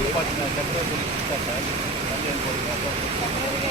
ఉపాధి సెక్రటరీ ఇస్తారు సార్ పనిచేయకపోతే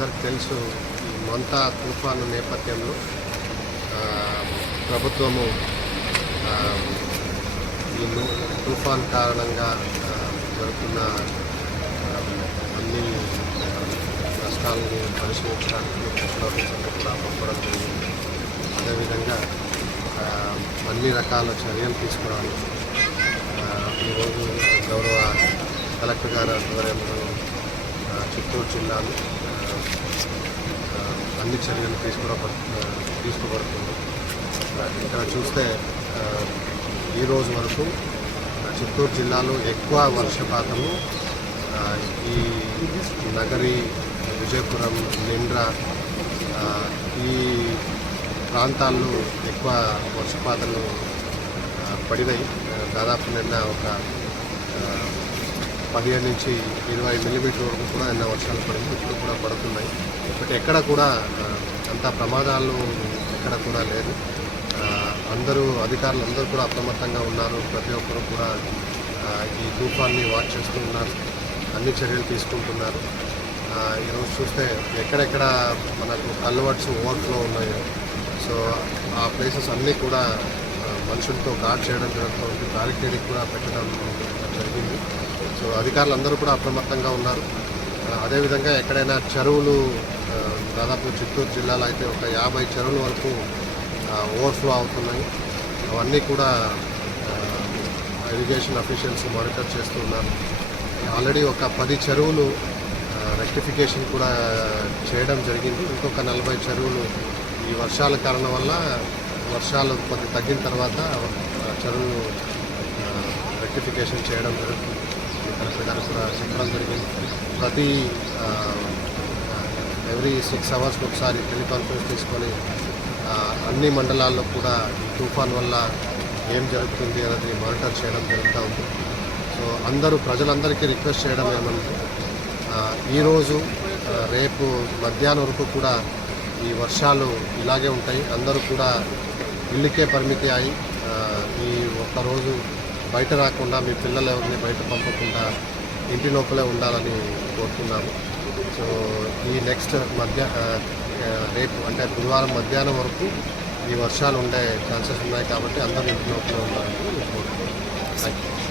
అందరికి తెలుసు ఈ మొంతా తుఫాను నేపథ్యంలో ప్రభుత్వము ఈ తుఫాన్ కారణంగా జరుగుతున్న అన్ని నష్టాలను పరిశీలించడానికి స్పెషల్ కూడా పంపడం జరిగింది. అదేవిధంగా అన్ని రకాల చర్యలు తీసుకురావాలి ఈరోజు గౌరవ కలెక్టర్ గారి ఆధ్వర్యంలో చిత్తూరు జిల్లాలో అన్ని చర్యలు తీసుకురాబడు తీసుకోబడుతుంది. ఇక్కడ చూస్తే ఈరోజు ఈ రోజు వరకు చిత్తూరు జిల్లాలో ఎక్కువ వర్షపాతము ఈ నగరి విజయపురం నిండ్ర ఈ ప్రాంతాల్లో ఎక్కువ వర్షపాతాలు పడినాయి. దాదాపు నిన్న ఒక పదిహేను నుంచి ఇరవై మిల్లీమీటర్ వరకు కూడా ఎన్నో వర్షాలు పడింది ఇప్పుడు కూడా పడుతున్నాయి. బట్ ఎక్కడ కూడా అంత ప్రమాదాలు ఎక్కడ కూడా లేదు. అందరూ అధికారులు అందరూ కూడా అప్రమత్తంగా ఉన్నారు. ప్రతి ఒక్కరు కూడా ఈ తుఫాన్ని వాచ్ చేస్తూ ఉన్నారు. అన్ని చర్యలు తీసుకుంటున్నారు. ఈరోజు చూస్తే ఎక్కడెక్కడ మనకు కల్వర్ట్స్ ఓవర్ఫ్లో ఉన్నాయో. సో ఆ ప్లేసెస్ అన్నీ కూడా మనుషులతో గార్డ్ చేయడం జరుగుతుంది. బ్యారికేడింగ్ కూడా పెట్టడం జరిగింది. సో అధికారులు అందరూ కూడా అప్రమత్తంగా ఉన్నారు. అదేవిధంగా ఎక్కడైనా చెరువులు దాదాపు చిత్తూరు జిల్లాలో అయితే ఒక యాభై చెరువుల వరకు ఓవర్ఫ్లో అవుతున్నాయి. అవన్నీ కూడా ఇరిగేషన్ అఫీషియల్స్ మానిటర్ చేస్తూ ఉన్నారు. ఆల్రెడీ ఒక పది చెరువులు రెక్టిఫికేషన్ కూడా చేయడం జరిగింది. ఇంకొక నలభై చెరువులు ఈ వర్షాల కారణం వల్ల వర్షాలు కొద్ది తగ్గిన తర్వాత చెరువులు రెక్టిఫికేషన్ చేయడం జరుగుతుంది. కూడా చెప్పడం జరిగింది. ప్రతి ఎవ్రీ సిక్స్ అవర్స్కి ఒకసారి టెలికాన్ఫరెన్స్ తీసుకొని అన్ని మండలాల్లో కూడా ఈ తుఫాన్ వల్ల ఏం జరుగుతుంది అనేది మానిటర్ చేయడం జరుగుతూ ఉంది. సో అందరూ ప్రజలందరికీ రిక్వెస్ట్ చేయడం ఏమంటే ఈరోజు రేపు మధ్యాహ్నం వరకు కూడా ఈ వర్షాలు ఇలాగే ఉంటాయి. అందరూ కూడా ఇళ్ళకే పరిమితి అయి ఈ ఒక్కరోజు బయట రాకుండా మీ పిల్లలు ఎవరిని బయట పంపకుండా ఇంటి లోపలే ఉండాలని కోరుతున్నాము. సో ఈ నెక్స్ట్ మధ్య రేపు అంటే బుధవారం మధ్యాహ్నం వరకు ఈ వర్షాలు ఉండే ఛాన్సెస్ ఉన్నాయి కాబట్టి అందరూ ఇంటి లోపలే ఉండాలని కోరుతున్నాము. Thank you